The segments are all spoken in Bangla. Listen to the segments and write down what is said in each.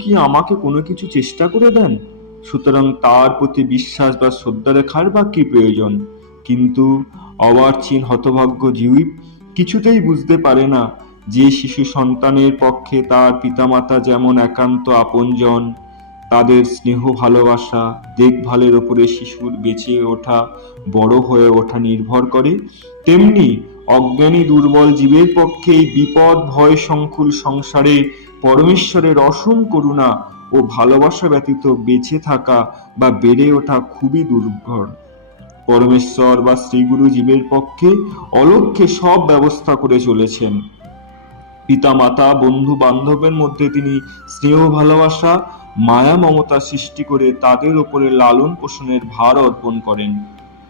কি আমাকে কোনো কিছু চেষ্টা করে দেন? সুতরাং তার প্রতি বিশ্বাস বা শ্রদ্ধা রেখার বা কি প্রয়োজন? কিন্তু অবার্চিন হতভাগ্য জীব কিছুতেই বুঝতে পারে না যে শিশু সন্তানের পক্ষে তার পিতামাতা যেমন একান্ত আপনজন, তাদের স্নেহ ভালোবাসা, দেখভালের ওপরে শিশুর বেঁচে ওঠা, বড় হয়ে ওঠা নির্ভর করে, তেমনি অজ্ঞানী দুর্বল জীবের পক্ষে এই বিপদ, ভয়, সংকুল সংসারে পরমেশ্বরের অসম করুণা ও ভালোবাসা ব্যতীত বেঁচে থাকা বা বেড়ে ওঠা খুবই দুর্ঘর পরমেশ্বর বা শ্রীগুরু জীবের পক্ষে অলক্ষ্যে সব ব্যবস্থা করে চলেছেন। পিতা মাতা বন্ধু বান্ধবের মধ্যে তিনি স্নেহ, ভালোবাসা, মায়া, মমতা সৃষ্টি করে তাদের উপরে লালন পোষণের ভার অর্পণ করেন।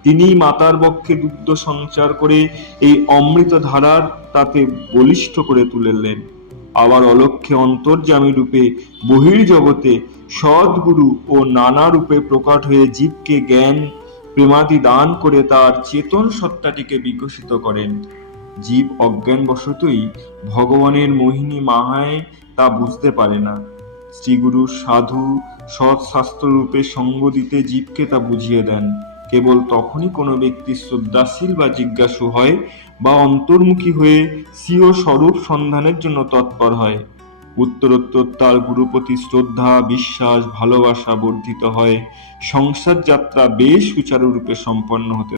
তিনি মাতার পক্ষে দুগ্ধ সঞ্চার করে এই অমৃত ধারার তাতে বলিষ্ঠ করে তুলেলেন। আবার অলক্ষ্যে অন্তর্যামী রূপে বহির্জগতে সদ্গুরু ও নানা রূপে প্রকট হয়ে জীবকে জ্ঞান, প্রেমাদি দান করে তার চেতন সত্তাটিকে বিকশিত করেন। জীব অজ্ঞানবশতই ভগবানের মোহিনী মাহায় তা বুঝতে পারে না। শ্রীগুরু সাধু, সৎ শাস্ত্র রূপে সঙ্গ দিতে জীবকে তা বুঝিয়ে দেন। কেবল তখনই কোনো ব্যক্তি শ্রদ্ধাশীল বা জিজ্ঞাসু হয় বা অন্তর্মুখী হয়ে স্বীয় স্বরূপ সন্ধানের জন্য তৎপর হয়। উত্তরোত্তর তার গুরুপতি শ্রদ্ধা, বিশ্বাস, ভালোবাসা বর্ধিত হয়। সংসার যাত্রা বেশ সুচারুরূপে সম্পন্ন হতে